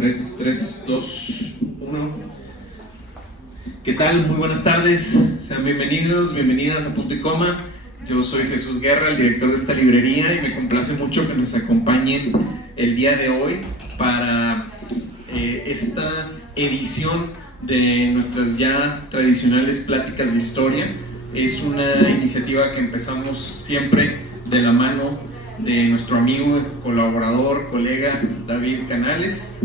3, 2, 1. ¿Qué tal? Muy buenas tardes. Sean bienvenidos, bienvenidas a Punto y Coma. Yo soy Jesús Guerra, el director de esta librería, y me complace mucho que nos acompañen el día de hoy para esta edición de nuestras ya tradicionales pláticas de historia. Es una iniciativa que empezamos siempre de la mano de nuestro amigo, colaborador, colega David Canales,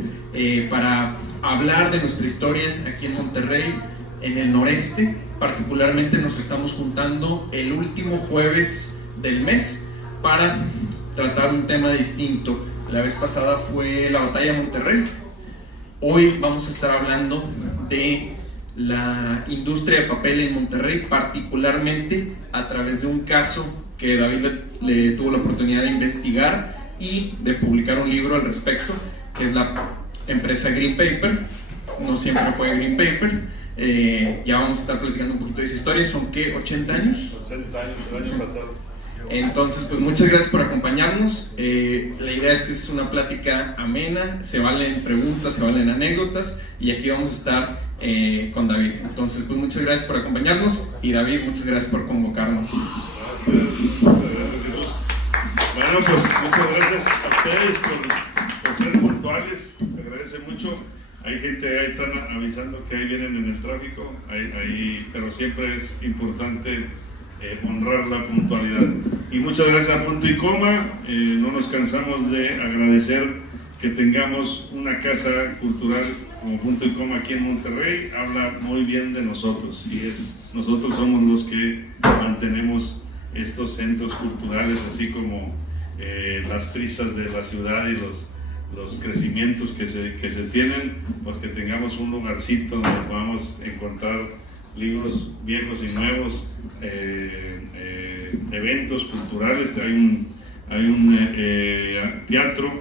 para hablar de nuestra historia aquí en Monterrey, en el noreste. Particularmente nos estamos juntando el último jueves del mes para tratar un tema distinto. La vez pasada fue la batalla de Monterrey. Hoy vamos a estar hablando de la industria de papel en Monterrey, particularmente a través de un caso que David le tuvo la oportunidad de investigar y de publicar un libro al respecto, que es la empresa Green Paper. No siempre fue Green Paper. Ya vamos a estar platicando un poquito de esa historia. ¿Son qué? ¿80 años? 80 años, el año pasado. Entonces, pues muchas gracias por acompañarnos. La idea es que es una plática amena, se valen preguntas, se valen anécdotas, y aquí vamos a estar con David. Entonces, pues muchas gracias por acompañarnos, y David, muchas gracias por convocarnos. Bueno, pues muchas gracias a ustedes por ser puntuales, se agradece mucho. Hay gente, ahí están avisando que ahí vienen en el tráfico, pero siempre es importante honrar la puntualidad. Y muchas gracias a Punto y Coma. No nos cansamos de agradecer que tengamos una casa cultural como Punto y Coma aquí en Monterrey. Habla muy bien de nosotros, y nosotros somos los que mantenemos estos centros culturales, así como las prisas de la ciudad y los crecimientos que se tienen, pues que tengamos un lugarcito donde podamos encontrar libros viejos y nuevos, eventos culturales. Hay un teatro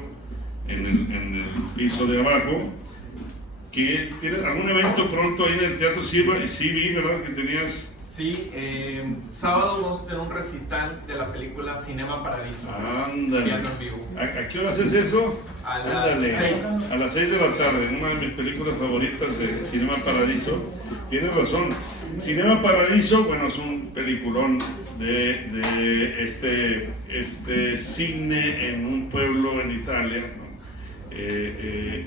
en el piso de abajo. ¿Que tienes algún evento pronto ahí en el teatro? Sí, vi, ¿verdad? Que tenías... Sí, sábado vamos a tener un recital de la película Cinema Paradiso. Ándale. Teatro en vivo. ¿A qué horas es eso? A las 6. A las 6 de la tarde, una de mis películas favoritas de Cinema Paradiso. Tienes razón. Cinema Paradiso, bueno, es un peliculón de este cine en un pueblo en Italia, ¿no?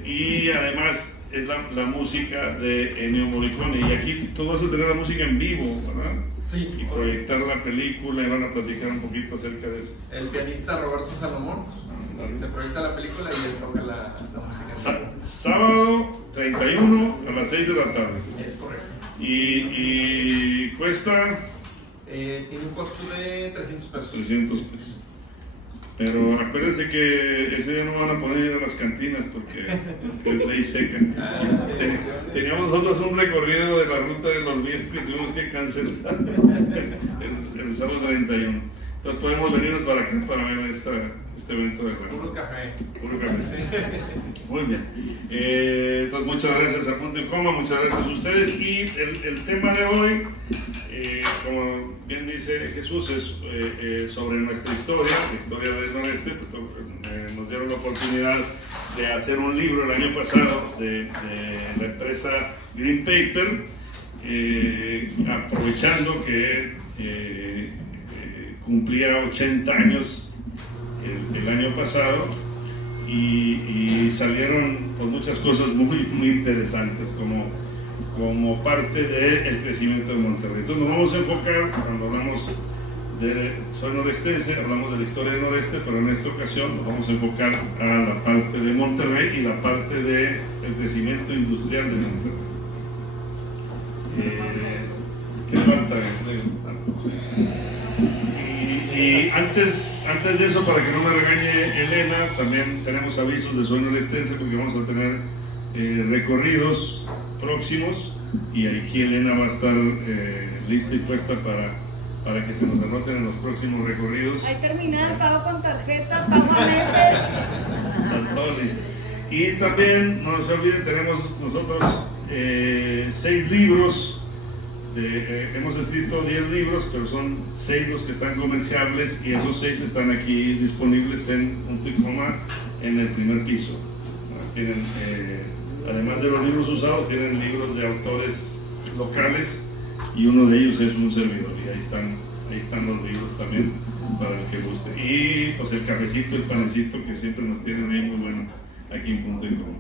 Y además es la música de Ennio Morricone, y aquí tú vas a tener la música en vivo, ¿verdad? Sí. Y proyectar la película, y van a platicar un poquito acerca de eso. El pianista Roberto Salomón se proyecta la película y él toca la música. Sábado 31 a las 6 de la tarde. Es correcto. Y cuesta... Tiene un costo de 300 pesos. 300 pesos. Pero acuérdense que ese día no van a poder ir a las cantinas porque es ley seca. Teníamos nosotros un recorrido de la ruta del olvido que tuvimos que cancelar el sábado 31. Entonces podemos venirnos para acá para ver este evento de radio. Puro café. Puro café. Muy bien. Entonces muchas gracias a Punto y Coma, muchas gracias a ustedes. Y el tema de hoy, como bien dice Jesús, es sobre nuestra historia, la historia del noreste. Nos dieron la oportunidad de hacer un libro el año pasado de la empresa Green Paper, aprovechando que cumplía 80 años el año pasado, y salieron pues, muchas cosas muy interesantes como parte del crecimiento de Monterrey. Entonces nos vamos a enfocar, cuando hablamos soy norestense, hablamos de la historia del noreste, pero en esta ocasión nos vamos a enfocar a la parte de Monterrey y la parte del crecimiento industrial de Monterrey. ¿Qué falta? Y antes de eso, para que no me regañe Elena, también tenemos avisos de Soy Norestense, porque vamos a tener recorridos próximos, y aquí Elena va a estar lista y puesta para que se nos anoten en los próximos recorridos. Hay terminal, pago con tarjeta, pago a meses. Está todo listo. Y también, no se olviden, tenemos nosotros 6 libros. Hemos escrito 10 libros, pero son 6 los que están comerciables, y esos 6 están aquí disponibles en Punto y Coma en el primer piso. tienen, además de los libros usados, tienen libros de autores locales y uno de ellos es un servidor, y ahí están los libros también para el que guste. Y pues el cafecito, el panecito que siempre nos tienen ahí muy bueno aquí en Punto y Coma.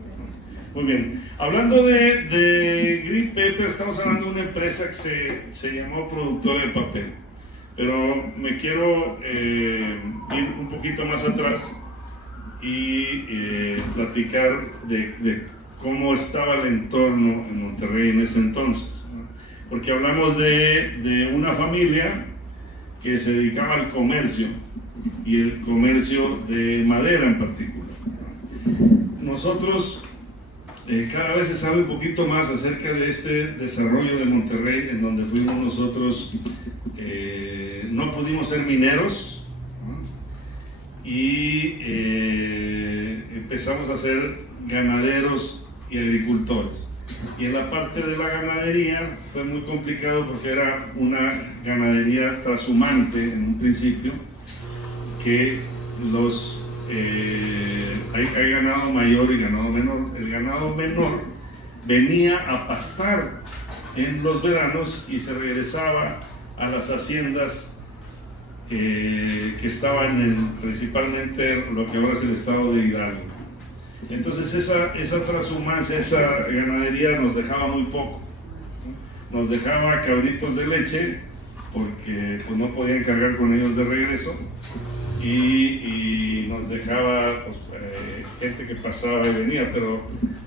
Muy bien, hablando de Green Pepper, estamos hablando de una empresa que se llamó Productora de Papel, pero me quiero ir un poquito más atrás y platicar de cómo estaba el entorno en Monterrey en ese entonces, ¿no? Porque hablamos de una familia que se dedicaba al comercio, y el comercio de madera en particular. Nosotros cada vez se sabe un poquito más acerca de este desarrollo de Monterrey, en donde fuimos nosotros, no pudimos ser mineros, ¿no? Y empezamos a ser ganaderos y agricultores. Y en la parte de la ganadería fue muy complicado porque era una ganadería trashumante en un principio, que hay ganado mayor y ganado menor. El ganado menor venía a pastar en los veranos y se regresaba a las haciendas que estaban principalmente lo que ahora es el estado de Hidalgo. Entonces esa transhumancia, esa ganadería nos dejaba muy poco, ¿no? Nos dejaba cabritos de leche porque pues, no podían cargar con ellos de regreso, y nos dejaba pues, gente que pasaba y venía, pero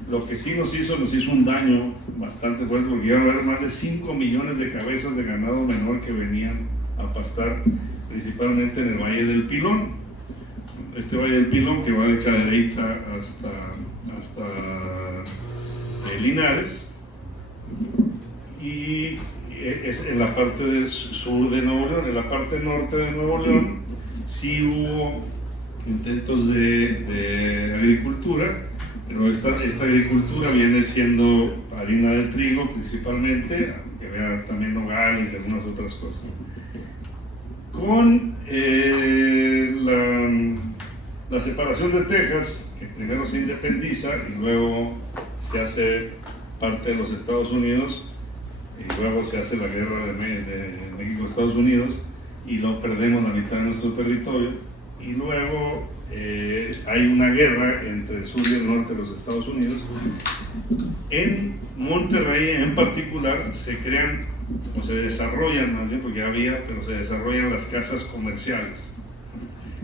lo que sí nos hizo un daño bastante fuerte, porque iban a haber más de 5 millones de cabezas de ganado menor que venían a pastar principalmente en el Valle del Pilón. Este Valle del Pilón que va de Cadereyta hasta Linares, y es en la parte del sur de Nuevo León. En la parte norte de Nuevo León sí hubo intentos de agricultura, pero esta agricultura viene siendo harina de trigo principalmente, que había también nogales y algunas otras cosas. Con la separación de Texas, que primero se independiza y luego se hace parte de los Estados Unidos, y luego se hace la guerra de México-Estados Unidos, y lo perdemos la mitad de nuestro territorio, y luego hay una guerra entre el sur y el norte de los Estados Unidos. En Monterrey en particular se crean, o se desarrollan más bien, porque había, pero se desarrollan las casas comerciales.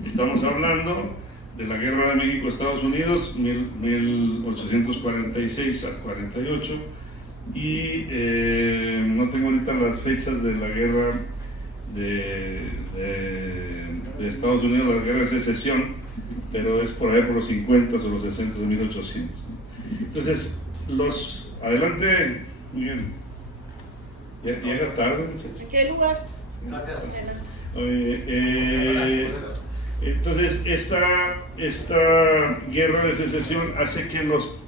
Estamos hablando de la guerra de México-Estados Unidos, 1846 al 48, y no tengo ahorita las fechas de la guerra de Estados Unidos, la guerra de secesión, pero es por ahí por los 50 o los 60 de 1800. Entonces, adelante, muy bien. Llega tarde, muchachos. ¿En qué lugar? Gracias. Entonces, esta guerra de secesión hace que los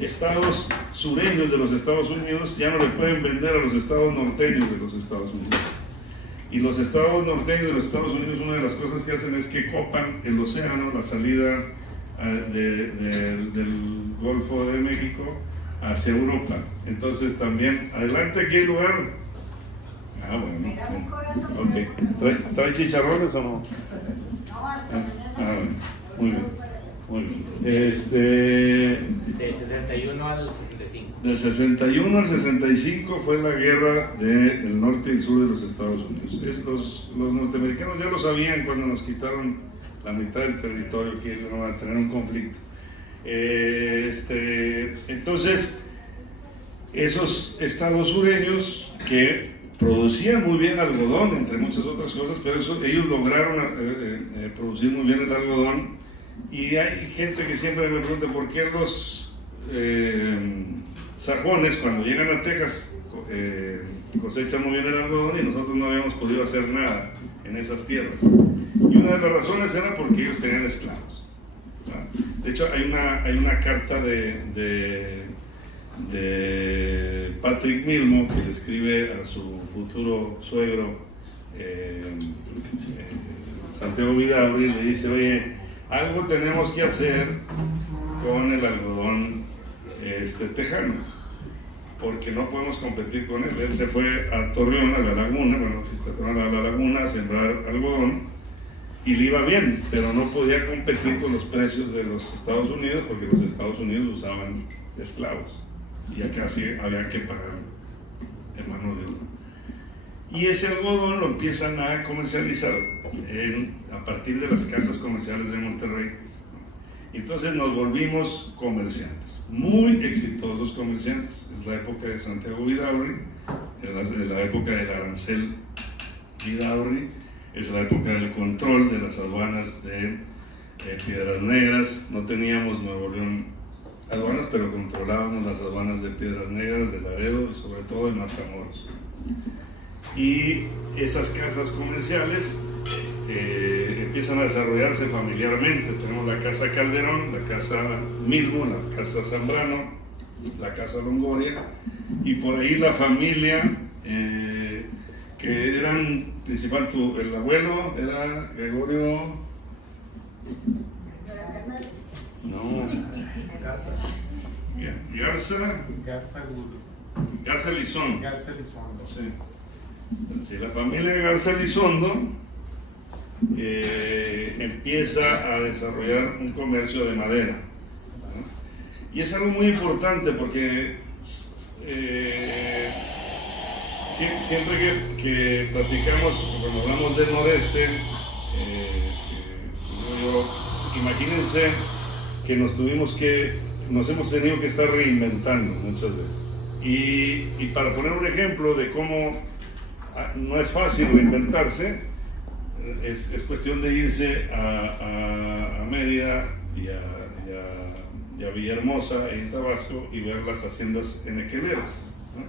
estados sureños de los Estados Unidos ya no le pueden vender a los estados norteños de los Estados Unidos. Y los estados norteños de los Estados Unidos, una de las cosas que hacen es que copan el océano, la salida del Golfo de México hacia Europa. Entonces también, adelante, aquí hay lugar. Ah, bueno. Okay. ¿Trae chicharrones o no? No, hasta mañana. Muy bien. Muy bien. Del 61 al 65. Del 61 al 65 fue la guerra del norte y el sur de los Estados Unidos. Los norteamericanos ya lo sabían cuando nos quitaron la mitad del territorio, que iban a tener un conflicto. Entonces, esos estados sureños que producían muy bien algodón, entre muchas otras cosas, pero ellos lograron producir muy bien el algodón. Y hay gente que siempre me pregunta por qué los sajones, cuando llegan a Texas, cosechan muy bien el algodón y nosotros no habíamos podido hacer nada en esas tierras. Y una de las razones era porque ellos tenían esclavos, ¿no? De hecho, hay una carta de Patrick Milmo que le escribe a su futuro suegro Santiago Vidaurri, y le dice: oye, algo tenemos que hacer con el algodón tejano, porque no podemos competir con él. Él se fue a Torreón, a la laguna, bueno, si está Torreón, a la laguna, a sembrar algodón, y le iba bien, pero no podía competir con los precios de los Estados Unidos, porque los Estados Unidos usaban esclavos, y acá sí había que pagar en mano de obra. Y ese algodón lo empiezan a comercializar a partir de las casas comerciales de Monterrey. Entonces nos volvimos comerciantes, muy exitosos comerciantes. Es la época de Santiago Vidaurri, es la época del arancel Vidaurri, es la época del control de las aduanas de Piedras Negras. No teníamos Nuevo León aduanas, pero controlábamos las aduanas de Piedras Negras, de Laredo y sobre todo de Matamoros. Y esas casas comerciales empiezan a desarrollarse familiarmente. Tenemos la Casa Calderón, la Casa Milmo, la Casa Zambrano, la Casa Longoria, y por ahí la familia que eran principal, el abuelo era Gregorio, no, Garza Elizondo. Sí. Sí, la familia Garza Elizondo empieza a desarrollar un comercio de madera, ¿no? Y es algo muy importante porque siempre que platicamos, cuando hablamos del noreste, imagínense que nos hemos tenido que estar reinventando muchas veces. Y para poner un ejemplo de cómo no es fácil reinventarse, es cuestión de irse a Mérida y a Villahermosa en Tabasco y ver las haciendas enequeleras, ¿no?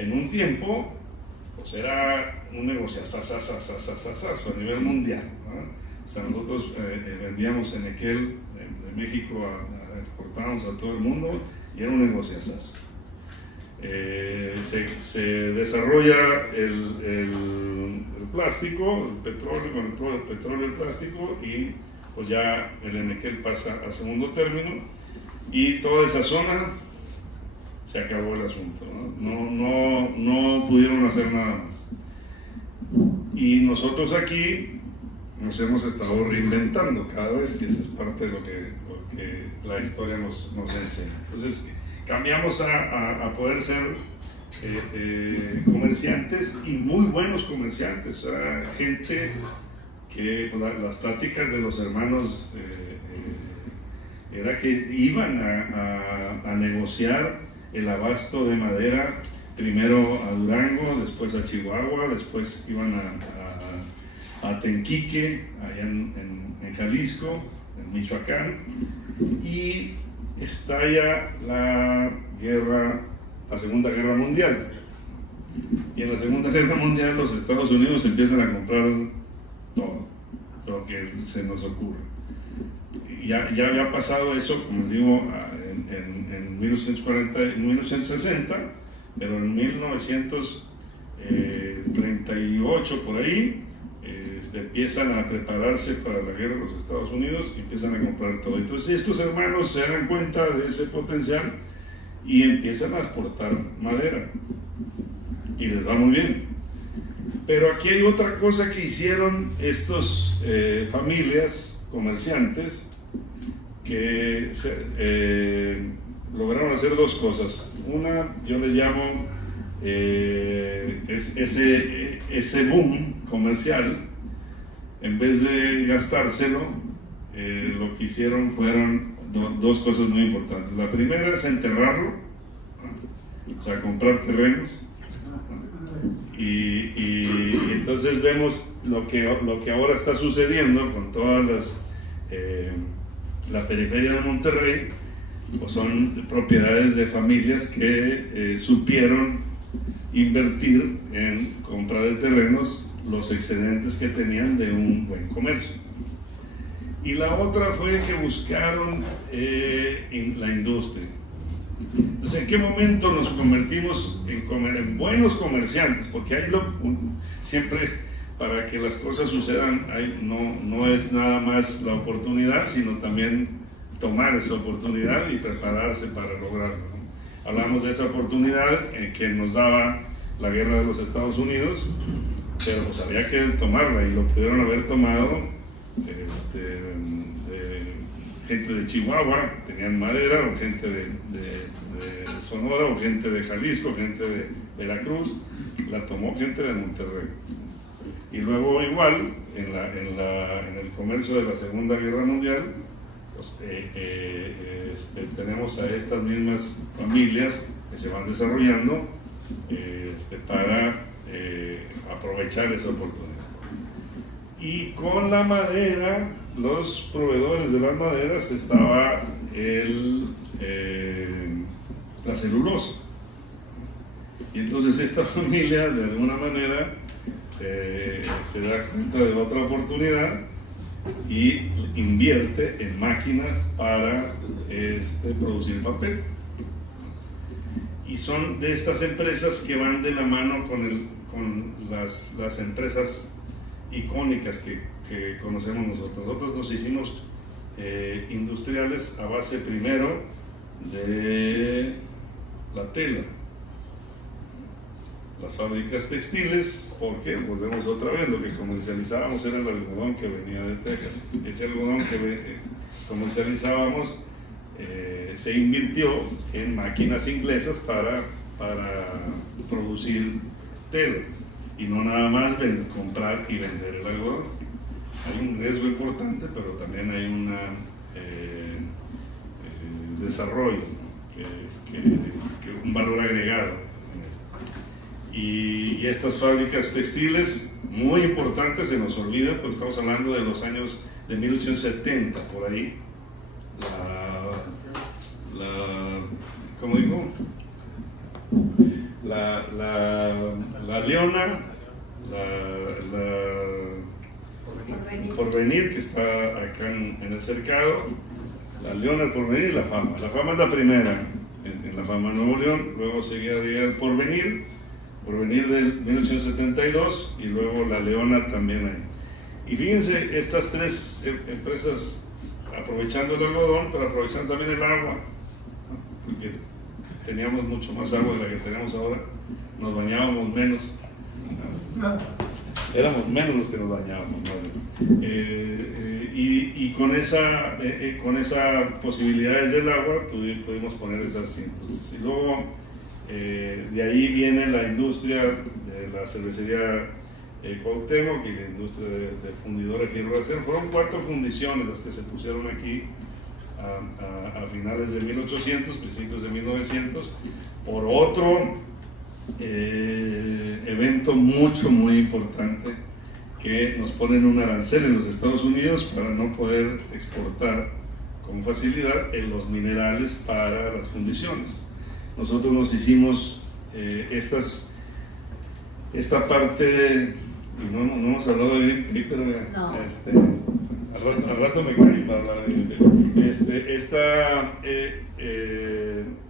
En un tiempo pues era un negocio a nivel mundial, ¿no? O sea, nosotros vendíamos enequel de México, exportábamos a todo el mundo y era un negociazazo. Se desarrolla el plástico, el petróleo, con el petróleo y el plástico, y pues ya el enequel pasa a segundo término y toda esa zona se acabó el asunto, ¿no? No pudieron hacer nada más. Y nosotros aquí nos hemos estado reinventando cada vez, y esa es parte de lo que la historia nos enseña. Entonces, cambiamos a poder ser comerciantes, y muy buenos comerciantes. O sea, gente que las pláticas de los hermanos era que iban a negociar el abasto de madera, primero a Durango, después a Chihuahua, después iban a Tenquique, allá en Jalisco, en Michoacán, y estalla la Segunda Guerra Mundial. Y en la Segunda Guerra Mundial los Estados Unidos empiezan a comprar todo lo que se nos ocurre. Ya había pasado eso, como les digo, en 1960, pero en 1938 por ahí empiezan a prepararse para la guerra de los Estados Unidos y empiezan a comprar todo. Entonces estos hermanos se dan cuenta de ese potencial y empiezan a exportar madera y les va muy bien. Pero aquí hay otra cosa que hicieron estos familias comerciantes, que lograron hacer dos cosas. Una, yo les llamo ese boom comercial. En vez de gastárselo, lo que hicieron fueron dos cosas muy importantes. La primera es enterrarlo, o sea, comprar terrenos. Y entonces vemos lo que ahora está sucediendo con todas la periferia de Monterrey, pues son propiedades de familias que supieron invertir en compra de terrenos los excedentes que tenían de un buen comercio. Y la otra fue que buscaron la industria. Entonces, ¿en qué momento nos convertimos en buenos comerciantes? Porque ahí siempre, para que las cosas sucedan, no es nada más la oportunidad, sino también tomar esa oportunidad y prepararse para lograrlo, ¿no? Hablamos de esa oportunidad que nos daba la guerra de los Estados Unidos, pero pues había que tomarla y lo pudieron haber tomado gente de Chihuahua, que tenían madera, o gente de Sonora, o gente de Jalisco, gente de Veracruz. La tomó gente de Monterrey. Y luego igual, en el comercio de la Segunda Guerra Mundial, pues, tenemos a estas mismas familias que se van desarrollando para aprovechar esa oportunidad. Y con la madera, los proveedores de las maderas estaba la celulosa. Y entonces esta familia, de alguna manera, se da cuenta de otra oportunidad y invierte en máquinas para producir papel. Y son de estas empresas que van de la mano con las empresas icónicas que conocemos nosotros. Nosotros nos hicimos industriales a base primero de la tela, las fábricas textiles, porque volvemos otra vez, lo que comercializábamos era el algodón que venía de Texas. Ese algodón que comercializábamos se invirtió en máquinas inglesas para producir tela, y no nada más comprar y vender el algodón. Hay un riesgo importante, pero también hay un desarrollo, un valor agregado en esto. Y estas fábricas textiles, muy importantes, se nos olvida, porque estamos hablando de los años de 1870, por ahí. ¿Cómo digo? La Leona, Porvenir, que está acá en el cercado, la Leona, el Porvenir y la Fama. La Fama es la primera en la Fama Nuevo León, luego seguiría el Porvenir del 1872, y luego la Leona también ahí. Y fíjense, estas tres empresas aprovechando el algodón, pero aprovechando también el agua, ¿no? Porque teníamos mucho más agua de la que tenemos ahora, nos bañábamos menos, éramos menos los que nos bañábamos, ¿no? Y con esas posibilidades del agua pudimos poner esas industrias. Y luego de ahí viene la industria de la cervecería Cuauhtémoc y la industria de fundidora de fierro de acero. Fueron 4 fundiciones las que se pusieron aquí a finales de 1800, principios de 1900, por otro evento muy importante, que nos ponen un arancel en los Estados Unidos para no poder exportar con facilidad los minerales para las fundiciones. Nosotros nos hicimos esta parte, y no hemos hablado de pero no. Al rato me caí para hablar de esta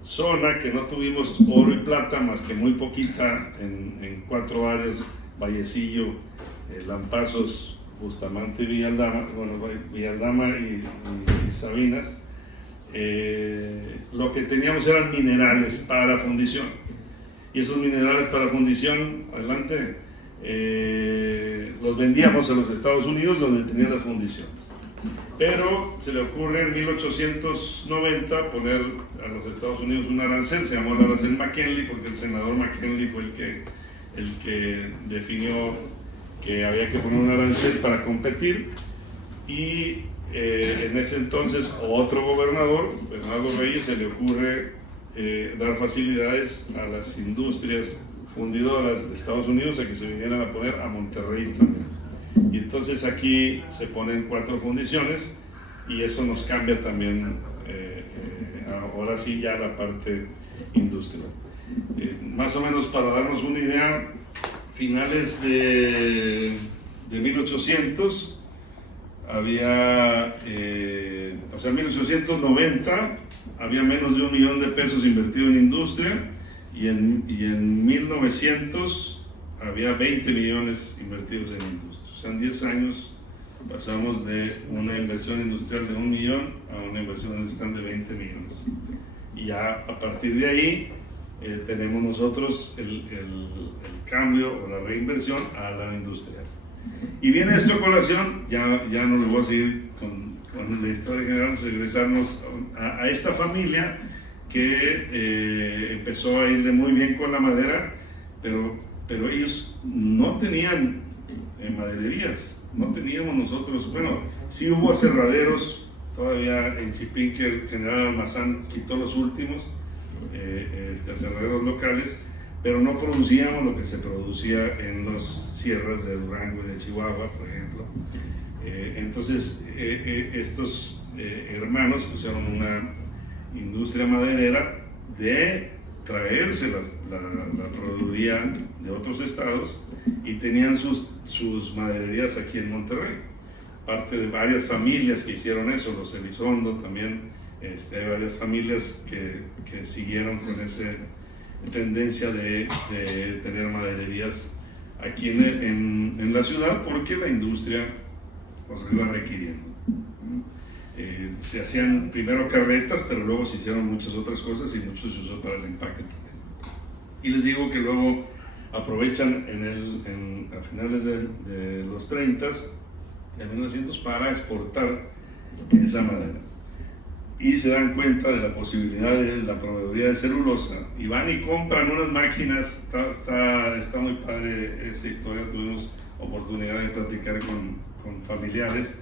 zona que no tuvimos oro y plata más que muy poquita en 4 áreas: Vallecillo, Lampazos, Bustamante y Villaldama y Sabinas. Lo que teníamos eran minerales para fundición, y esos minerales para fundición, los vendíamos a los Estados Unidos, donde tenían las fundiciones. Pero se le ocurre en 1890 poner a los Estados Unidos un arancel, se llamó el arancel McKinley, porque el senador McKinley fue el que definió que había que poner un arancel para competir. Y en ese entonces otro gobernador, Bernardo Reyes, se le ocurre dar facilidades a las industrias fundidoras de Estados Unidos a que se vinieran a poner a Monterrey también. Y entonces aquí se ponen 4 fundiciones, y eso nos cambia también, ahora sí ya la parte industrial. Más o menos para darnos una idea, finales de 1800 había, en 1890 había menos de $1 millón de pesos invertido en industria, y en 1900 había 20 millones invertidos en industria. O sea, en 10 años pasamos de una inversión industrial de 1 millón a una inversión industrial de 20 millones. Y ya a partir de ahí tenemos nosotros el cambio o la reinversión a la industria. Y viene esto a colación, ya no le voy a seguir con la historia general, regresarnos a esta familia que empezó a irle muy bien con la madera, pero ellos no tenían madererías, no teníamos nosotros, bueno, sí hubo aserraderos, todavía en Chipín que el general Almazán quitó los últimos aserraderos locales, pero no producíamos lo que se producía en las sierras de Durango y de Chihuahua, por ejemplo. Entonces, estos hermanos pusieron una industria maderera de traerse la proveeduría de otros estados y tenían sus madererías aquí en Monterrey. Parte de varias familias que hicieron eso, los Elizondo también, hay varias familias que siguieron con esa tendencia de tener madererías aquí en la ciudad, porque la industria pues lo iba requiriendo. Se hacían primero carretas, pero luego se hicieron muchas otras cosas y mucho se usó para el empaque también. Y les digo que luego aprovechan a finales de los 30s, de 1900, para exportar esa madera. Y se dan cuenta de la posibilidad de la proveeduría de celulosa y van y compran unas máquinas. Está muy padre esa historia. Tuvimos oportunidad de platicar con familiares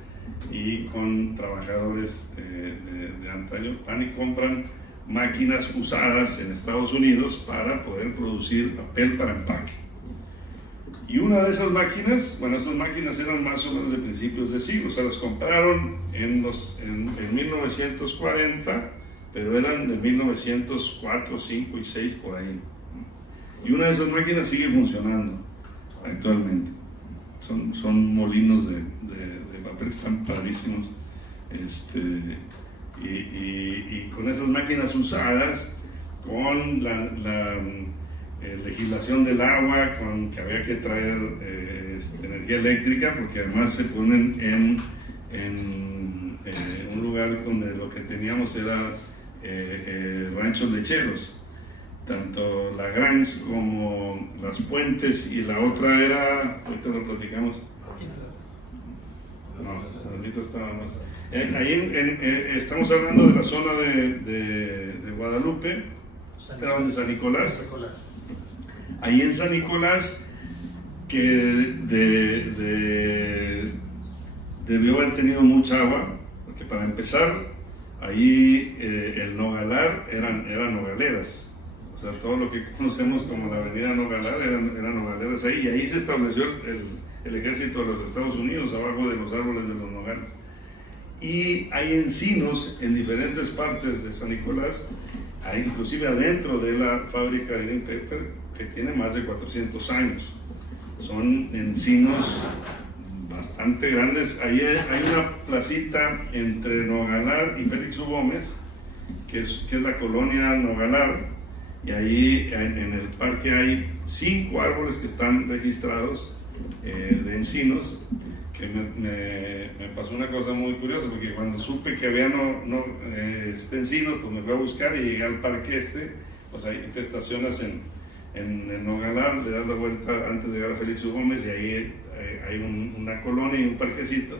y con trabajadores de antaño. Van y compran máquinas usadas en Estados Unidos para poder producir papel para empaque. Y una de esas máquinas, bueno, esas máquinas eran más o menos de principios de siglo, o sea, las compraron en 1940, pero eran de 1904, 5 y 6 por ahí. Y una de esas máquinas sigue funcionando actualmente. Son molinos de papel, están padrísimos. Y con esas máquinas usadas, con la legislación del agua, con que había que traer energía eléctrica, porque además se ponen en un lugar donde lo que teníamos era ranchos lecheros, tanto la Grange como las Puentes, y la otra era, ahorita lo platicamos, no, las mitas estaban más ahí estamos hablando de la zona de Guadalupe, perdón, de San Nicolás. Ahí en San Nicolás, que debió haber tenido mucha agua, porque para empezar, ahí el Nogalar eran nogaleras, o sea, todo lo que conocemos como la avenida Nogalar eran nogaleras ahí, y ahí se estableció el ejército de los Estados Unidos, abajo de los árboles de los nogales. Y hay encinos en diferentes partes de San Nicolás, inclusive adentro de la fábrica de Green Paper, que tiene más de 400 años. Son encinos bastante grandes. Ahí hay una placita entre Nogalar y Félix U. Gómez, que es la colonia Nogalar, y ahí en el parque hay 5 árboles que están registrados de encinos, que me pasó una cosa muy curiosa, porque cuando supe que había encinos, pues me fui a buscar y llegué al parque pues ahí te estacionas en Nogalar, le das la vuelta antes de llegar a Félix U. Gómez, y ahí hay una colonia y un parquecito,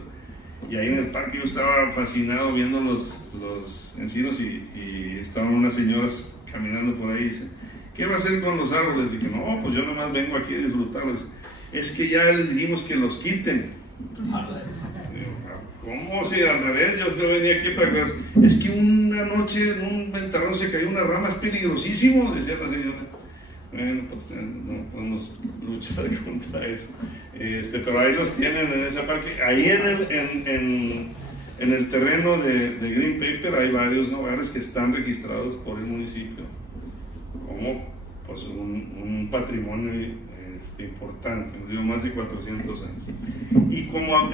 y ahí en el parque yo estaba fascinado viendo los encinos, y estaban unas señoras caminando por ahí, y dicen, ¿qué va a hacer con los árboles? Dije, no, pues yo nomás vengo aquí a disfrutarlos. Es que ya les dijimos que los quiten. ¿Cómo? Si al revés, yo venía aquí para ver. Es que una noche en un ventarrón se cayó una rama, es peligrosísimo, decía la señora. Bueno, pues no podemos luchar contra eso. Pero ahí los tienen en esa parque. Ahí en el terreno de Green Paper hay varios nogales que están registrados por el municipio como pues, un patrimonio importante, digo, más de 400 años. Y como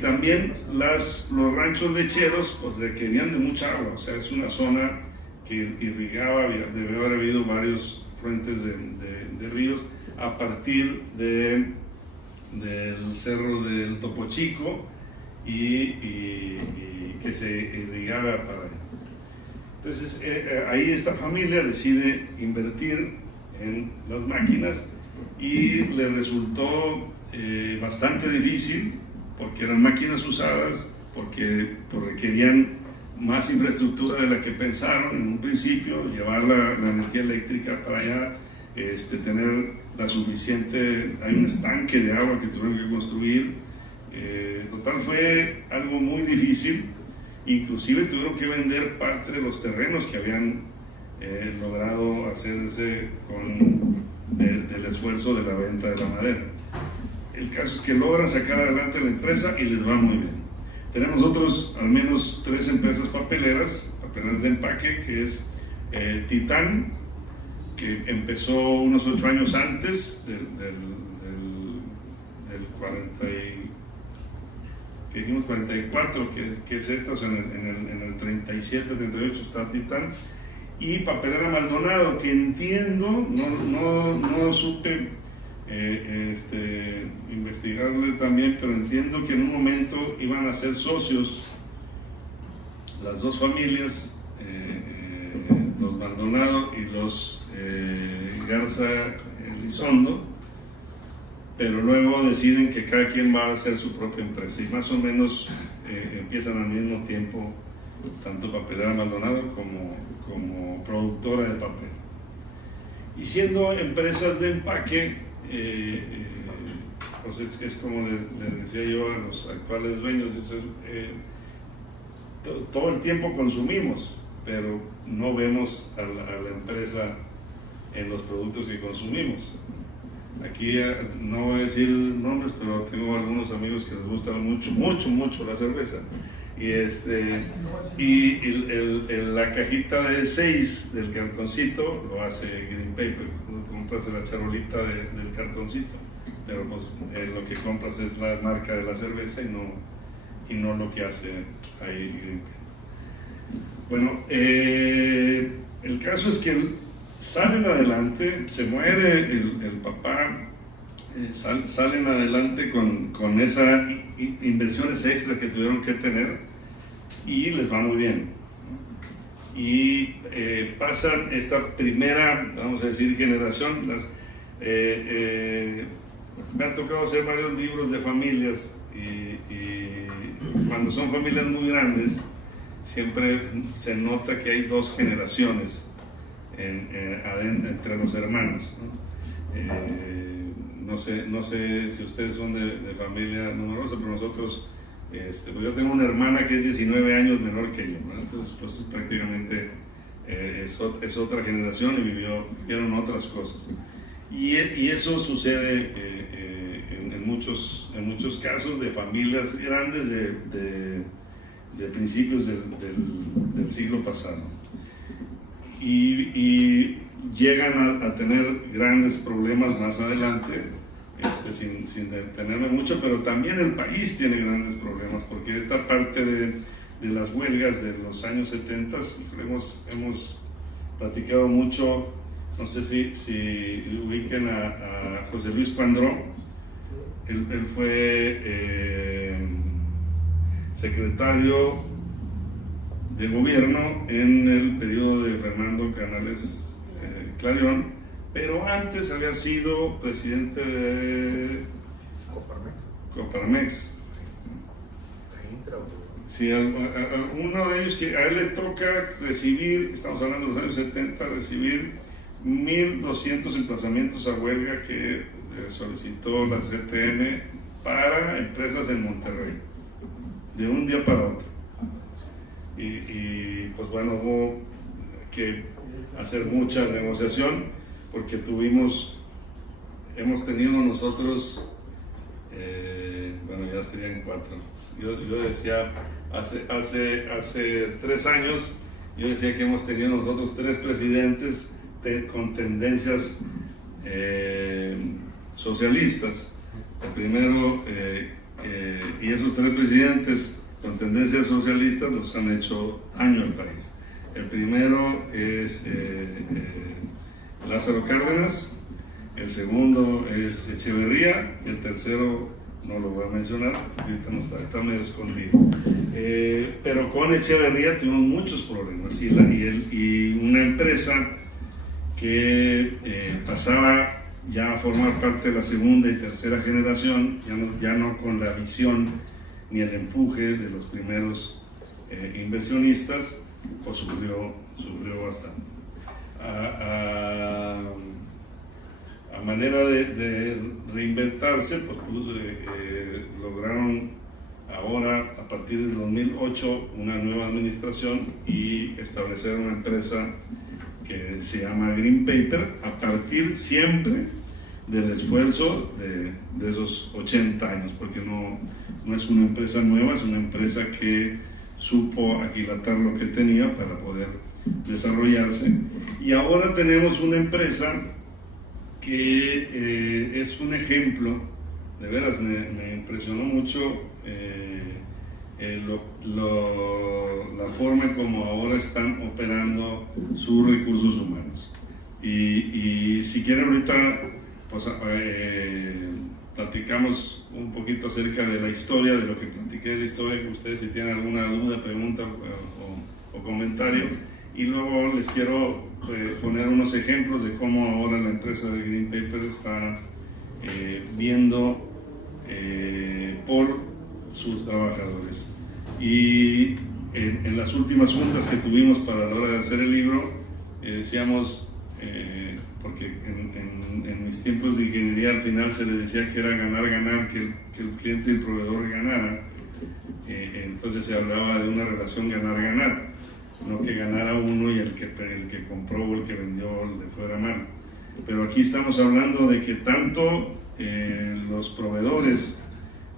también los ranchos lecheros pues, requerían de mucha agua, o sea, es una zona que irrigaba, debe haber habido varios fuentes de ríos a partir del cerro del Topo Chico y que se irrigara para allá. Entonces ahí esta familia decide invertir en las máquinas y le resultó bastante difícil porque eran máquinas usadas, porque requerían más infraestructura de la que pensaron en un principio, llevar la energía eléctrica para allá, tener la suficiente, hay un estanque de agua que tuvieron que construir. Total, fue algo muy difícil. Inclusive tuvieron que vender parte de los terrenos que habían logrado hacerse del esfuerzo de la venta de la madera. El caso es que logran sacar adelante la empresa y les va muy bien. Tenemos nosotros al menos 3 empresas papeleras de empaque, que es Titán, que empezó unos 8 años antes del 44, que es esta, o sea, en el 37, 38 está Titán, y Papelera Maldonado, que entiendo, no supe investigarle también, pero entiendo que en un momento iban a ser socios las dos familias, los Maldonado y los Garza Elizondo, pero luego deciden que cada quien va a hacer su propia empresa y más o menos empiezan al mismo tiempo tanto Papelera Maldonado como productora de papel. Y siendo empresas de empaque, pues es como les decía yo a los actuales dueños, todo el tiempo consumimos, pero no vemos a la empresa en los productos que consumimos. Aquí no voy a decir nombres, pero tengo algunos amigos que les gusta mucho la cerveza. La cajita de 6 del cartoncito lo hace Green Paper. Compras la charolita del cartoncito, pero pues lo que compras es la marca de la cerveza y no lo que hace ahí Green Paper. Bueno, el caso es que salen adelante, se muere el papá, salen adelante con esas inversiones extras que tuvieron que tener y les va muy bien. Y pasan esta primera, vamos a decir, generación. Me ha tocado hacer varios libros de familias y cuando son familias muy grandes, siempre se nota que hay 2 generaciones entre los hermanos, ¿no? No sé si ustedes son de familia numerosa, pero nosotros, pues yo tengo una hermana que es 19 años menor que yo, ¿no? Entonces pues prácticamente es otra generación y vivieron otras cosas. Y eso sucede en muchos casos de familias grandes de principios del siglo pasado. Y llegan a tener grandes problemas más adelante, sin detenerme mucho, pero también el país tiene grandes problemas, porque esta parte de las huelgas de los años 70, hemos platicado mucho, no sé si ubiquen a José Luis Cuandró. Él fue secretario de gobierno en el periodo de Fernando Canales Clarión, pero antes había sido presidente de Coparmex. Sí, uno de ellos que a él le toca recibir, estamos hablando de los años 70, recibir 1.200 emplazamientos a huelga que solicitó la CTM para empresas en Monterrey, de un día para otro. Y pues bueno, hubo que hacer mucha negociación porque hemos tenido nosotros, bueno, ya serían 4. Yo decía, hace 3 años, yo decía que hemos tenido nosotros 3 presidentes con tendencias socialistas. El primero, y esos 3 presidentes con tendencias socialistas nos han hecho daño al país. El primero es Lázaro Cárdenas, el segundo es Echeverría, el tercero no lo voy a mencionar, ahorita no está medio escondido. Pero con Echeverría tuvimos muchos problemas y una empresa que pasaba ya a formar parte de la segunda y tercera generación, ya no con la visión ni el empuje de los primeros inversionistas, pues sufrió bastante. A manera de reinventarse, pues lograron ahora, a partir del 2008, una nueva administración y establecer una empresa que se llama Green Paper, a partir siempre del esfuerzo de esos 80 años, porque no es una empresa nueva, es una empresa que supo aquilatar lo que tenía para poder desarrollarse. Y ahora tenemos una empresa que es un ejemplo, de veras me impresionó mucho la forma en como ahora están operando sus recursos humanos. Y si quieren ahorita pues, platicamos un poquito acerca de la historia, de lo que platiqué de la historia, que ustedes si tienen alguna duda, pregunta o comentario, y luego les quiero poner unos ejemplos de cómo ahora la empresa de Green Paper está viendo por sus trabajadores. Y en las últimas juntas que tuvimos para la hora de hacer el libro, decíamos, porque en mis tiempos de ingeniería al final se le decía que era ganar, que el cliente y el proveedor ganaran, entonces se hablaba de una relación ganar-ganar, no que ganara uno y el que compró o el que vendió le fuera mal. Pero aquí estamos hablando de que tanto los proveedores,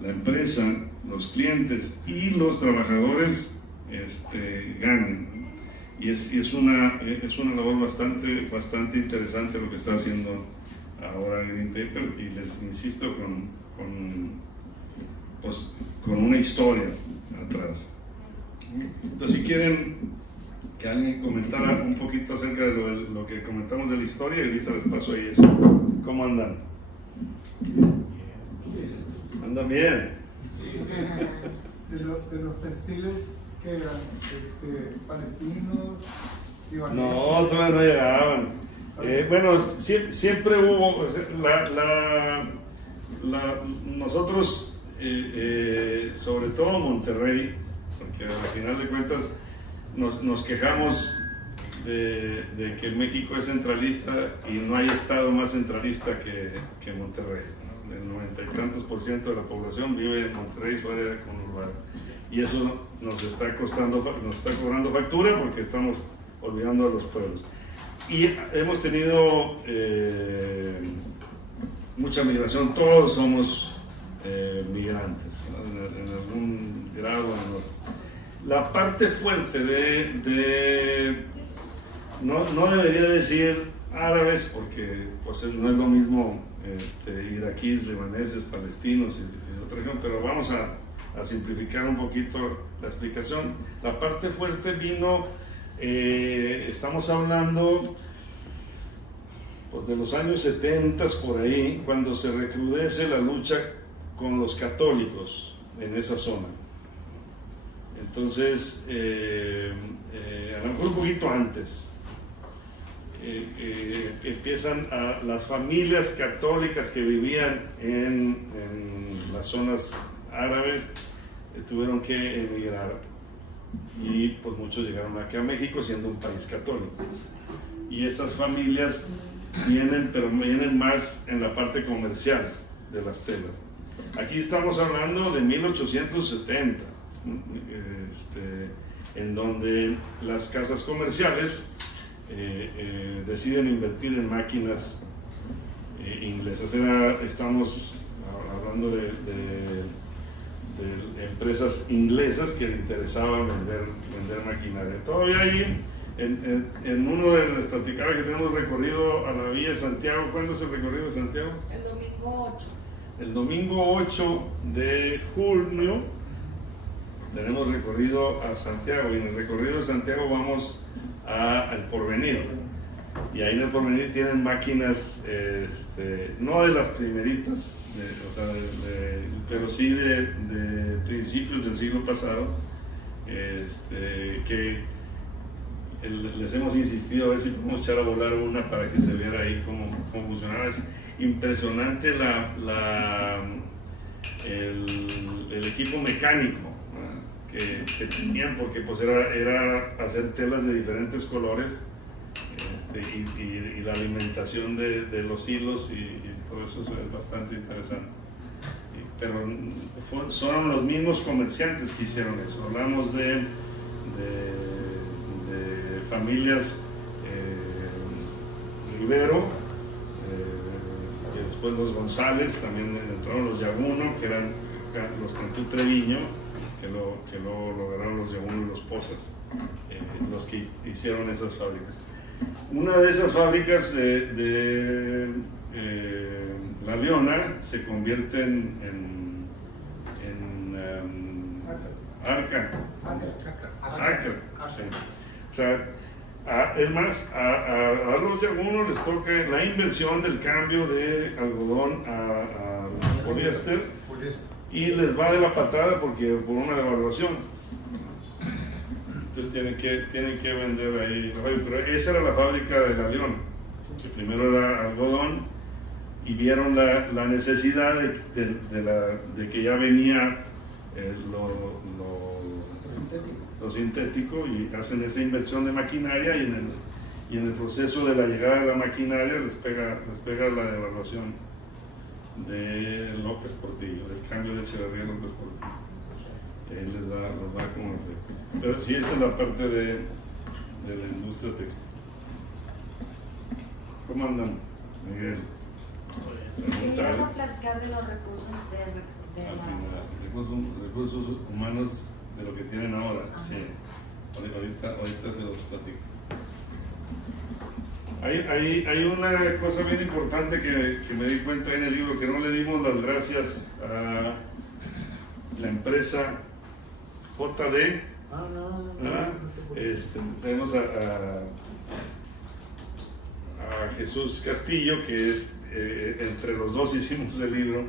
la empresa, los clientes y los trabajadores ganen. Y es una labor bastante interesante lo que está haciendo ahora Green Paper, y les insisto con una historia atrás. Entonces, si quieren que alguien comentara un poquito acerca de lo que comentamos de la historia, y ahorita les paso ahí eso. ¿Cómo andan? ¿Andan bien? De los textiles que eran palestinos, libaneses. No, todavía no llegaban. Bueno, siempre hubo nosotros, sobre todo Monterrey, porque al final de cuentas nos quejamos de que México es centralista y no hay estado más centralista que Monterrey, ¿no? El 90 y tantos % de la población vive en Monterrey, su área conurbada, y eso nos está cobrando factura porque estamos olvidando a los pueblos. Y hemos tenido mucha migración, todos somos migrantes, ¿no? en algún grado o en otro. La parte fuerte no debería decir árabes, porque pues, no es lo mismo iraquíes, libaneses, palestinos y otra región, pero vamos a simplificar un poquito la explicación. La parte fuerte vino, estamos hablando pues, de los años 70 por ahí, cuando se recrudece la lucha con los católicos en esa zona. Entonces, a lo mejor un poquito antes, empiezan las familias católicas que vivían en las zonas árabes, tuvieron que emigrar, y pues muchos llegaron aquí a México siendo un país católico. Y esas familias pero vienen más en la parte comercial de las telas. Aquí estamos hablando de 1870. En donde las casas comerciales deciden invertir en máquinas inglesas. Estamos hablando de empresas inglesas que le interesaba vender maquinaria. Todavía ahí, en uno de las platicadas que tenemos recorrido a la Villa de Santiago. ¿Cuándo es el recorrido de Santiago? El domingo 8. El domingo 8 de junio tenemos recorrido a Santiago, y en el recorrido de Santiago vamos al Porvenir, y ahí en el Porvenir tienen máquinas no de las primeritas, pero sí de principios del siglo pasado, que les hemos insistido a ver si podemos echar a volar una para que se viera ahí cómo funcionaba. Es impresionante el equipo mecánico que tenían, porque pues era hacer telas de diferentes colores, y la alimentación de los hilos y todo eso es bastante interesante. Pero son los mismos comerciantes que hicieron eso. Hablamos de familias Rivero, que después los González, también entraron los Yaguno, que eran los Cantú Treviño, que lo lograron los Yaguno y los Pozas, los que hicieron esas fábricas. Una de esas fábricas de La Leona se convierte en Arca. Sí. O sea, es más, a los Yaguno les toca la inversión del cambio de algodón a poliéster, y les va de la patada porque por una devaluación. Entonces tienen que vender ahí. Pero esa era la fábrica de La Leona, que primero era algodón, y vieron la necesidad de que ya venía lo sintético, y hacen esa inversión de maquinaria, y en el proceso de la llegada de la maquinaria les pega la devaluación de López Portillo, del cambio de Echeverría a López Portillo. Ahí les da como efecto. Pero sí, esa es la parte de la industria textil. ¿Cómo andan, Miguel? Queríamos platicar de los recursos de Al final, recursos humanos de lo que tienen ahora. Ajá. Sí. Ahorita se los platico. Hay una cosa bien importante que me di cuenta en el libro, que no le dimos las gracias a la empresa JD. Tenemos a Jesús Castillo, que es entre los dos hicimos el libro,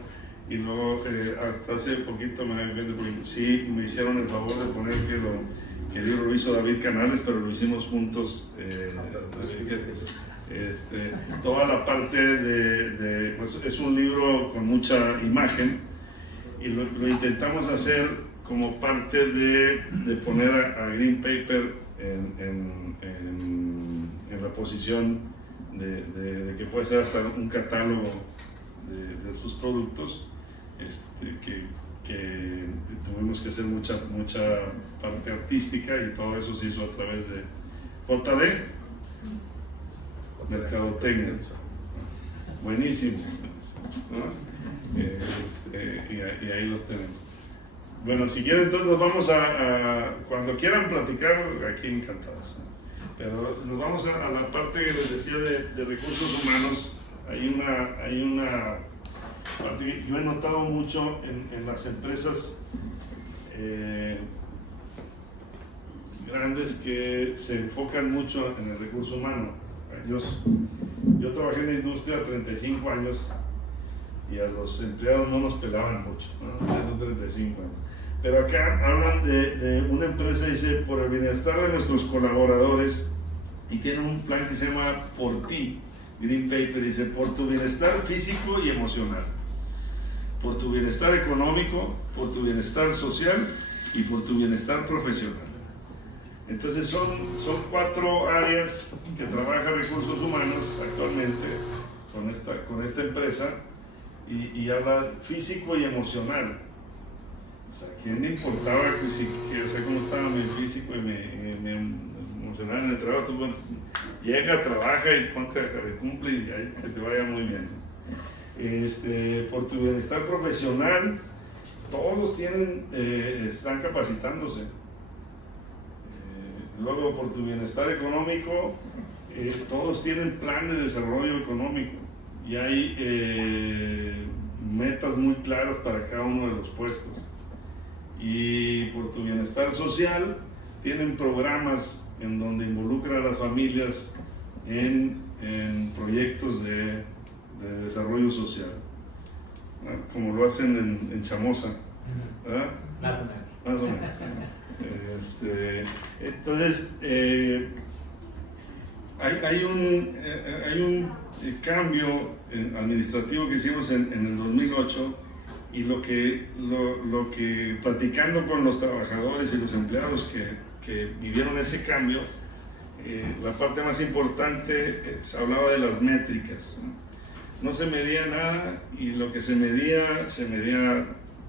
y luego hasta hace poquito sí me hicieron el favor de poner que el libro lo hizo David Canales, pero lo hicimos juntos. Toda la parte pues es un libro con mucha imagen, y lo intentamos hacer como parte de poner a Green Paper en la posición de que puede ser hasta un catálogo de sus productos, que tuvimos que hacer mucha parte artística, y todo eso se hizo a través de JD Mercadotecnia. Buenísimos, ¿no? Y ahí los tenemos. Bueno, si quieren, entonces nos vamos cuando quieran platicar, aquí encantados. Pero nos vamos a la parte que les decía de recursos humanos. Hay una parte que yo he notado mucho en las empresas grandes, que se enfocan mucho en el recurso humano. Yo trabajé en la industria 35 años, y a los empleados no nos pelaban mucho, ¿no? Esos 35 años. Pero acá hablan de una empresa, dice, por el bienestar de nuestros colaboradores, y tienen un plan que se llama Por Ti. Green Paper dice: por tu bienestar físico y emocional, por tu bienestar económico, por tu bienestar social y por tu bienestar profesional. Entonces son 4 áreas que trabaja recursos humanos actualmente con esta empresa, y habla físico y emocional. O sea, ¿quién le importaba cómo estaba mi físico y mi emocional en el trabajo? Tú, bueno, llega, trabaja y ponte a cumple, y que te vaya muy bien. Por tu bienestar profesional, todos están capacitándose. Luego, por tu bienestar económico, todos tienen plan de desarrollo económico, y hay metas muy claras para cada uno de los puestos. Y por tu bienestar social, tienen programas en donde involucran a las familias en proyectos de desarrollo social. ¿no? Como lo hacen en Chamosa, ¿verdad? Más o menos. Más o menos. Entonces, hay un cambio administrativo que hicimos en el 2008, y lo que platicando con los trabajadores y los empleados que vivieron ese cambio, la parte más importante se hablaba de las métricas, no se medía nada, y lo que se medía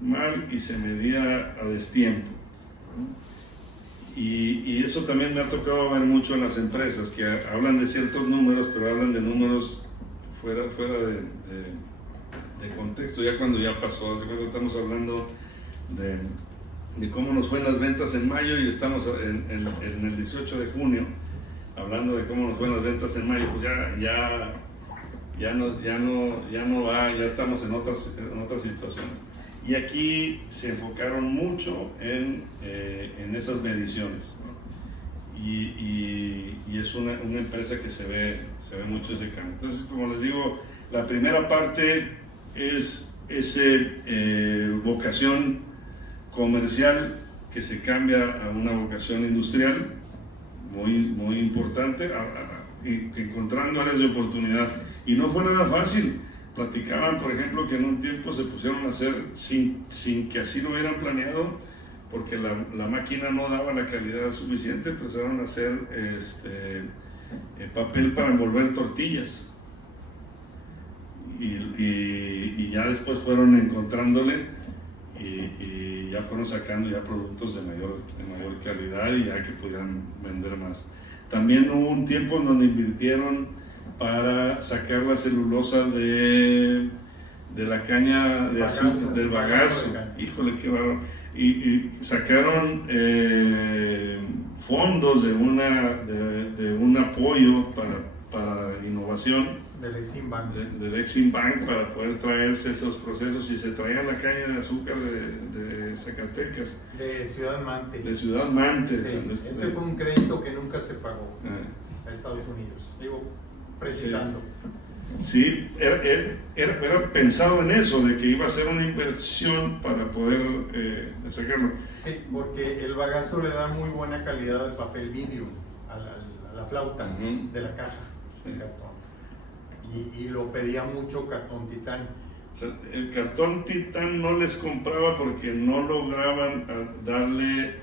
mal y se medía a destiempo. Y eso también me ha tocado ver mucho en las empresas, que hablan de ciertos números, pero hablan de números fuera de contexto, ya cuando ya pasó. Hace cuando estamos hablando de cómo nos fue en las ventas en mayo, y estamos en el 18 de junio, hablando de cómo nos fue en las ventas en mayo, pues ya no va, ya estamos en otras situaciones. Y aquí se enfocaron mucho en esas mediciones, ¿no? Y es una empresa que se ve mucho ese cambio. Entonces, como les digo, la primera parte es esa vocación comercial que se cambia a una vocación industrial, muy importante, encontrando áreas de oportunidad. Y no fue nada fácil. Platicaban, por ejemplo, que en un tiempo se pusieron a hacer, sin que así lo hubieran planeado, porque la máquina no daba la calidad suficiente, empezaron a hacer papel para envolver tortillas. Y ya después fueron encontrándole, y ya fueron sacando ya productos de mayor calidad, y ya que pudieran vender más. También hubo un tiempo en donde invirtieron para sacar la celulosa de la caña de azúcar, del bagazo. Híjole, qué bárbaro. Y sacaron fondos de un apoyo para innovación Del Exim Bank. del Exim Bank, para poder traerse esos procesos, y se traían la caña de azúcar de Zacatecas. De Ciudad Mante. De Ciudad Mante. Sí, ese fue un crédito que nunca se pagó a Estados Unidos. Digo, precisando. Sí, era pensado en eso, de que iba a ser una inversión para poder sacarlo. Sí, porque el bagazo le da muy buena calidad al papel vidrio, a la flauta de la caja de cartón. Y lo pedía mucho cartón titán. O sea, el cartón titán no les compraba porque no lograban darle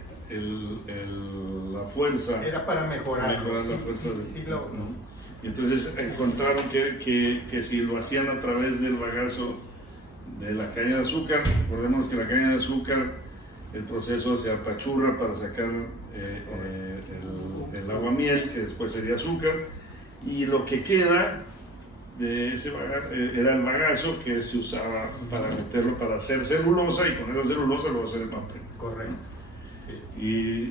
la fuerza. Era para mejorar la fuerza. ¿no? Y entonces encontraron que si lo hacían a través del bagazo de la caña de azúcar, recordemos que la caña de azúcar, el proceso se apachurra para sacar el aguamiel, que después sería azúcar, y lo que queda de ese era el bagazo, que se usaba para meterlo, para hacer celulosa, y con esa celulosa luego hacer el papel. Correcto. Sí.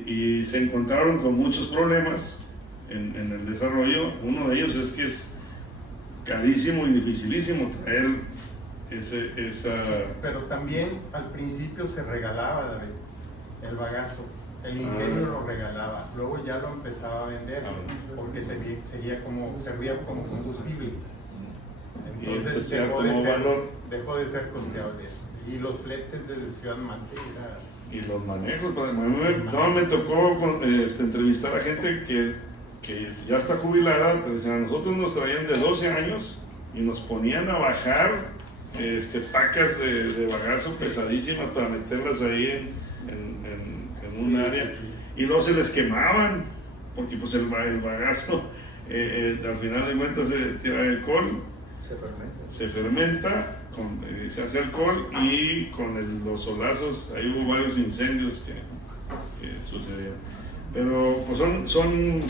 Y se encontraron con muchos problemas en el desarrollo. Uno de ellos es que es carísimo y dificilísimo traer esa... Pero también al principio se regalaba, David, el bagazo. El ingenio lo regalaba, luego ya lo empezaba a vender porque servía como combustible. Entonces dejó de ser costeable. Y los fletes desde Ciudad Mante y los manejos. Me tocó entrevistar a gente que ya está jubilada, pero a nosotros nos traían de 12 años y nos ponían a bajar pacas de bagazo pesadísimas para meterlas ahí en un área, y luego se les quemaban, porque pues el bagazo al final de cuentas se tira alcohol, se fermenta, se hace alcohol, y con los solazos ahí hubo varios incendios que sucedieron. Pero pues son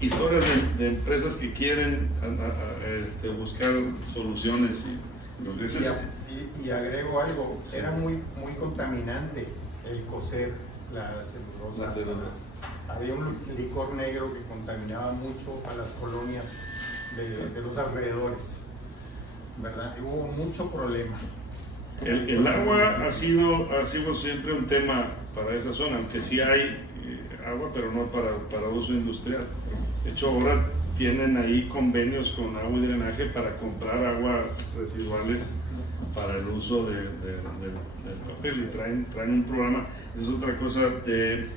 historias de empresas que quieren buscar soluciones. Y agrego algo, era muy contaminante el cocer la celulosa. Había un licor negro que contaminaba mucho a las colonias de los alrededores, ¿verdad? Y hubo mucho problema. El agua ha sido siempre un tema para esa zona, aunque sí hay agua, pero no para uso industrial. De hecho, ahora tienen ahí convenios con Agua y Drenaje para comprar aguas residuales para el uso del papel, y traen un programa. Es otra cosa de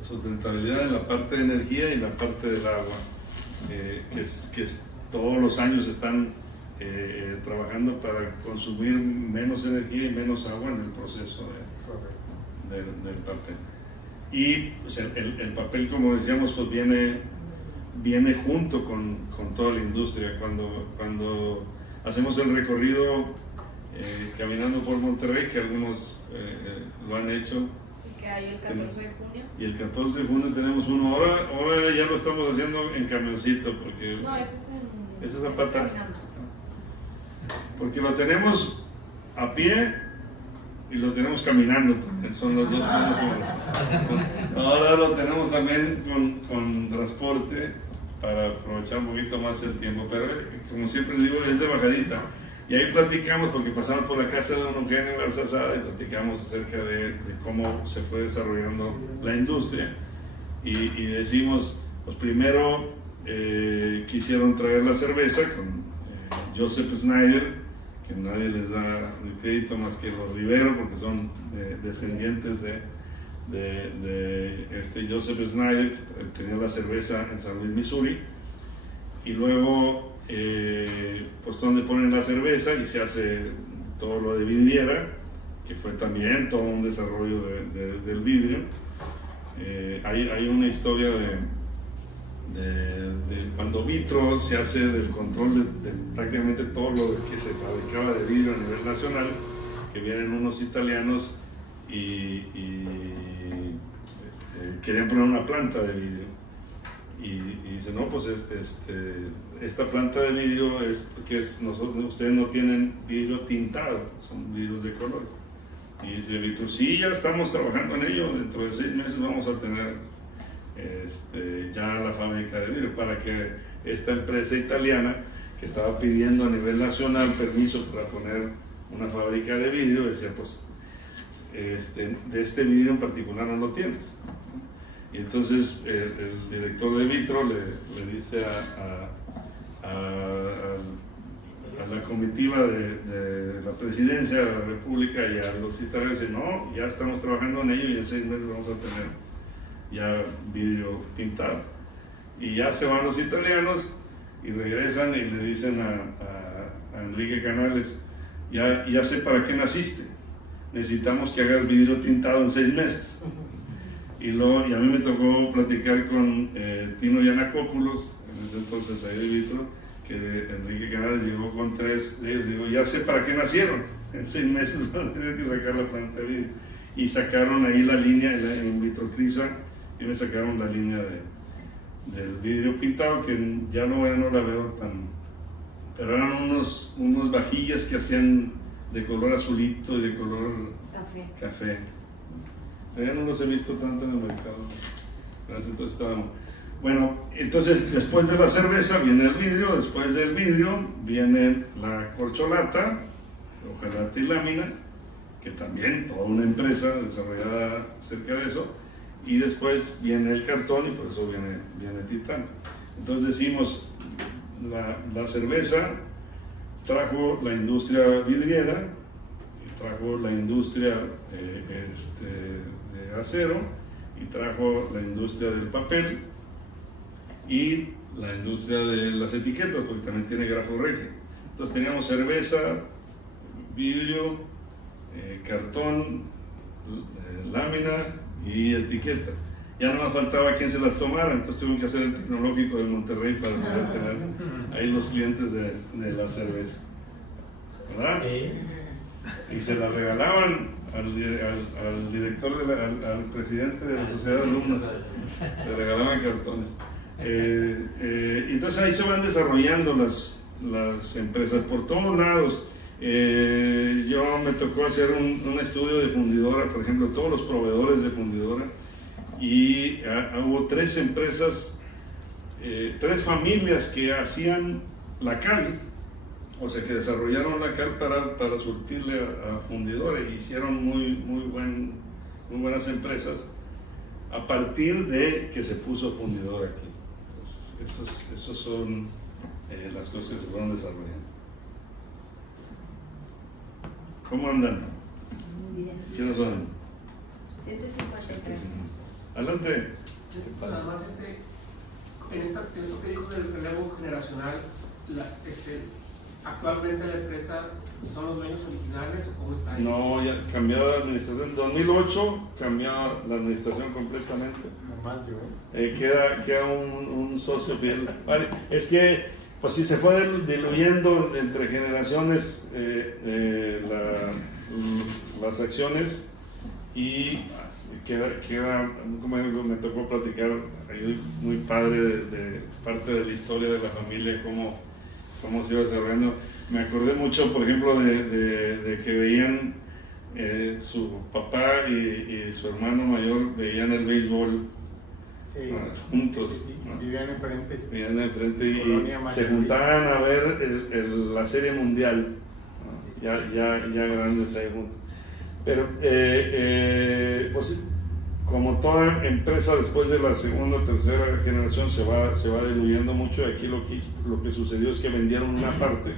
sustentabilidad en la parte de energía y en la parte del agua, que todos los años están trabajando para consumir menos energía y menos agua en el proceso del papel. Y pues, el papel, como decíamos, pues viene junto con toda la industria. Cuando hacemos el recorrido caminando por Monterrey, que algunos lo han hecho, Que hay el 14 de junio. y el 14 de junio tenemos uno. Ahora ya lo estamos haciendo en camioncito, porque No, ese es en. esa es Zapata. caminando. Porque lo tenemos a pie y lo tenemos caminando también, son las dos cosas. Ahora lo tenemos también con transporte para aprovechar un poquito más el tiempo, pero como siempre digo, es de bajadita. Y ahí platicamos, porque pasamos por la casa de don Eugenio Garzazada y platicamos acerca de cómo se fue desarrollando la industria. Y decimos, pues primero quisieron traer la cerveza con Joseph Snyder, que nadie les da el crédito más que los Rivero, porque son descendientes de este Joseph Snyder, que tenía la cerveza en San Luis, Missouri. Y luego pues donde ponen la cerveza y se hace todo lo de vidriera, que fue también todo un desarrollo del vidrio. Hay una historia de cuando Vitro se hace del control de prácticamente todo lo que se fabricaba de vidrio a nivel nacional, que vienen unos italianos y querían poner una planta de vidrio. Y dice, no, pues esta planta de vidrio es porque ustedes no tienen vidrio tintado, son vidrios de colores. Y dice Vitro, sí, ya estamos trabajando en ello, dentro de 6 meses vamos a tener ya la fábrica de vidrio, para que esta empresa italiana que estaba pidiendo a nivel nacional permiso para poner una fábrica de vidrio, decía, pues de este vidrio en particular no lo tienes. Y entonces el director de Vitro le dice a la comitiva de la presidencia de la República y a los italianos, dice, no, ya estamos trabajando en ello y en 6 meses vamos a tener ya vidrio pintado. Y ya se van los italianos y regresan y le dicen a Enrique Canales, ya sé para qué naciste, necesitamos que hagas vidrio tintado en 6 meses. Y a mí me tocó platicar con Tino Yanakopoulos, en ese entonces ahí de Vitro, que Enrique Canales llegó con 3 de ellos. Digo, ya sé para qué nacieron, en 6 meses van a tener que sacar la planta de vidrio. Y sacaron ahí la línea en Vitrocrisa, y me sacaron la línea del vidrio pintado, que ya no la veo tan... Pero eran unos vajillas que hacían de color azulito y de color café. Ya no los he visto tanto en el mercado. Entonces estábamos... Bueno, entonces después de la cerveza viene el vidrio, después del vidrio viene la corcholata, hojalata y lámina, que también toda una empresa desarrollada acerca de eso, y después viene el cartón y por eso viene Titán. Entonces decimos, la cerveza trajo la industria vidriera, trajo la industria de acero, y trajo la industria del papel y la industria de las etiquetas, porque también tiene grafo regio. Entonces teníamos cerveza, vidrio, cartón, lámina y etiqueta. Ya no nos faltaba quien se las tomara, entonces tuvimos que hacer el tecnológico de Monterrey para poder tener ahí los clientes de la cerveza, ¿verdad? Y se la regalaban al director, al presidente de la sociedad de alumnos, le regalaban cartones. Entonces ahí se van desarrollando las empresas por todos lados. Yo me tocó hacer un estudio de fundidora, por ejemplo, todos los proveedores de fundidora, y hubo 3 empresas, 3 familias que hacían la cal, o sea que desarrollaron la cal para surtirle a fundidora, y hicieron muy buenas empresas a partir de que se puso fundidora aquí. Entonces, esos son las cosas se fueron desarrollando. ¿Cómo andan? Muy bien. ¿Quiénes son? 753. Adelante. Nada más en esto que dijo del relevo generacional, actualmente la empresa son los dueños originales o cómo está ahí? No, ya cambió de administración. En 2008 cambió la administración completamente. Nomás yo. Queda un socio fiel. Vale, es que pues sí se fue diluyendo entre generaciones las acciones y queda, como me tocó platicar ahí muy padre de parte de la historia de la familia, cómo se iba desarrollando. Me acordé mucho, por ejemplo, de que veían su papá y su hermano mayor veían el béisbol juntos. Sí, ¿no? vivían enfrente. Vivían enfrente y Colonia se María juntaban a ver la serie mundial, ¿no? ya grandes ahí juntos. Pero pues, como toda empresa después de la segunda o tercera generación se va diluyendo mucho, y aquí lo que sucedió es que vendieron una parte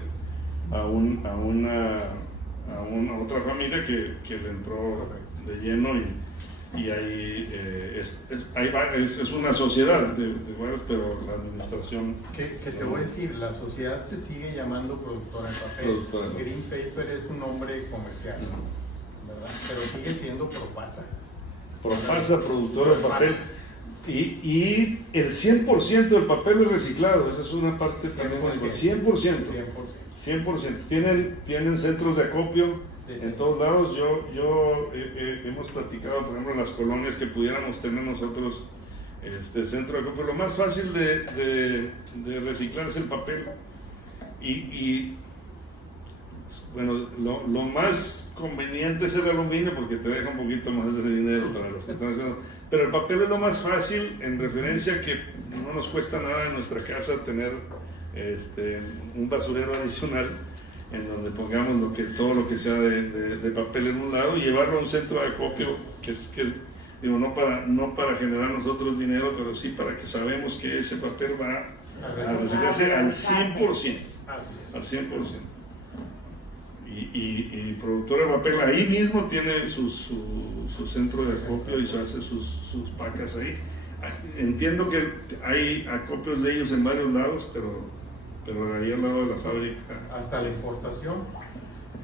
a otra familia que le entró de lleno y ahí es una sociedad de varios, pero la administración... Que te voy a decir, la sociedad se sigue llamando Productora de Papel. Productora de Papel. Green Paper es un nombre comercial, ¿verdad? Pero sigue siendo Propasa. Propasa, productora de papel, y el 100% del papel es reciclado. Esa es una parte también muy importante. 100%. Tienen centros de acopio en todos lados. Hemos platicado, por ejemplo, en las colonias que pudiéramos tener nosotros centro de acopio. Lo más fácil de reciclar es el papel. Y bueno, lo más conveniente es el aluminio porque te deja un poquito más de dinero para los que están haciendo. Pero el papel es lo más fácil, en referencia a que no nos cuesta nada en nuestra casa tener un basurero adicional en donde pongamos todo lo que sea de papel en un lado y llevarlo a un centro de acopio que es digo, no para generar nosotros dinero, pero sí para que sabemos que ese papel va a reciclarse al 100%. Al 100%. Y productora de papel ahí mismo tiene su centro de acopio y se hace sus pacas ahí. Entiendo que hay acopios de ellos en varios lados, pero ahí al lado de la fábrica. Hasta la importación,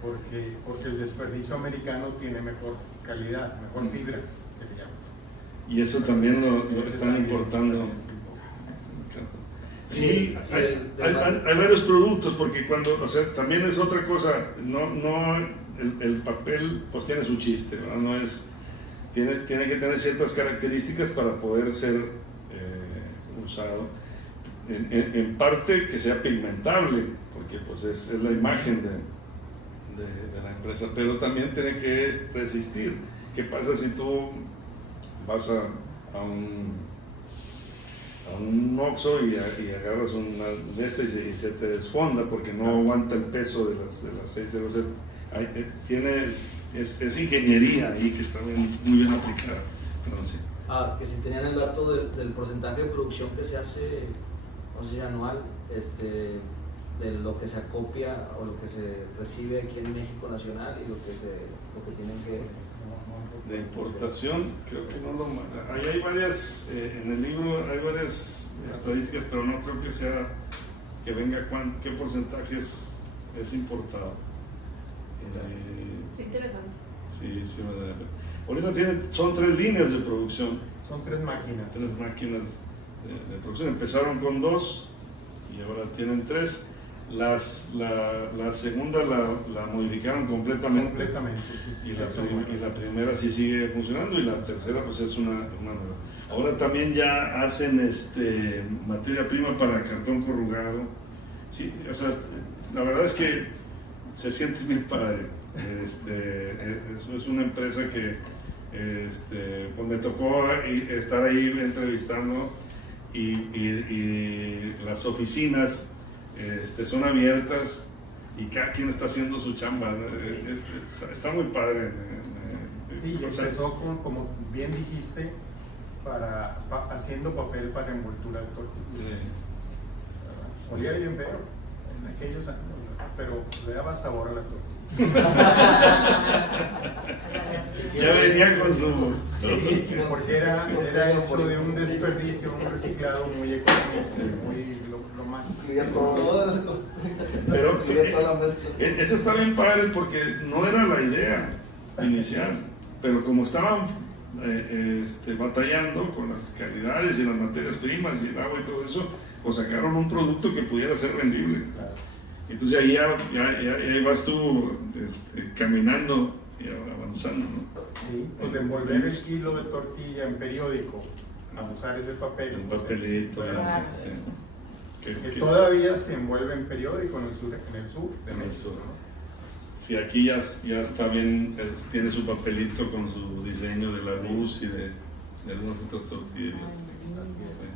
porque el desperdicio americano tiene mejor calidad, mejor fibra, que le llaman. Y eso también lo están importando. Sí, hay varios productos, porque también es otra cosa, el papel pues tiene su chiste, ¿verdad? No es, tiene que tener ciertas características para poder ser usado, en parte que sea pigmentable, porque pues es la imagen de la empresa, pero también tiene que resistir. ¿Qué pasa si tú vas a un Oxxo y agarras una de estas y se te desfonda porque no aguanta el peso de las 600? Es ingeniería ahí que está muy bien aplicada. Entonces, que si tenían el dato del porcentaje de producción que se hace, no sé, anual, de lo que se acopia o lo que se recibe aquí en México Nacional y lo que tienen que... de importación, creo que no lo... Ahí hay varias, en el libro hay varias estadísticas, pero no creo que sea que venga qué porcentaje es importado. Es interesante. Sí, me da. Ahorita son 3 líneas de producción. Son 3 máquinas. 3 máquinas de producción. Empezaron con 2 y ahora tienen 3. La segunda la modificaron completamente. Sí. Y la primera sí sigue funcionando y la tercera pues es una nueva. Ahora también ya hacen materia prima para cartón corrugado. Sí, o sea, la verdad es que se siente bien padre. Es una empresa que pues me tocó estar ahí entrevistando y las oficinas son abiertas y cada quien está haciendo su chamba, ¿no? Está muy padre. Sí, y empezó como bien dijiste, haciendo papel para envoltura de tortillas. Olía bien feo en aquellos años, ¿no? Pero le daba sabor a la tortilla. Ya venían con su... Sí, porque era hecho de un desperdicio, un reciclado muy económico, muy lo más. Pero eso está bien padre porque no era la idea inicial, pero como estaban batallando con las calidades y las materias primas y el agua y todo eso, pues sacaron un producto que pudiera ser rendible. Entonces ahí ya vas tú caminando y avanzando, ¿no? Sí, pues de envolver el kilo de tortilla en periódico, a usar ese papel. El papelito, pues, sí. que todavía se envuelve en periódico en el sur de En el México, sur. ¿no? Sí, aquí ya está bien, tiene su papelito con su diseño de la luz y de algunas otras tortillas. Así es.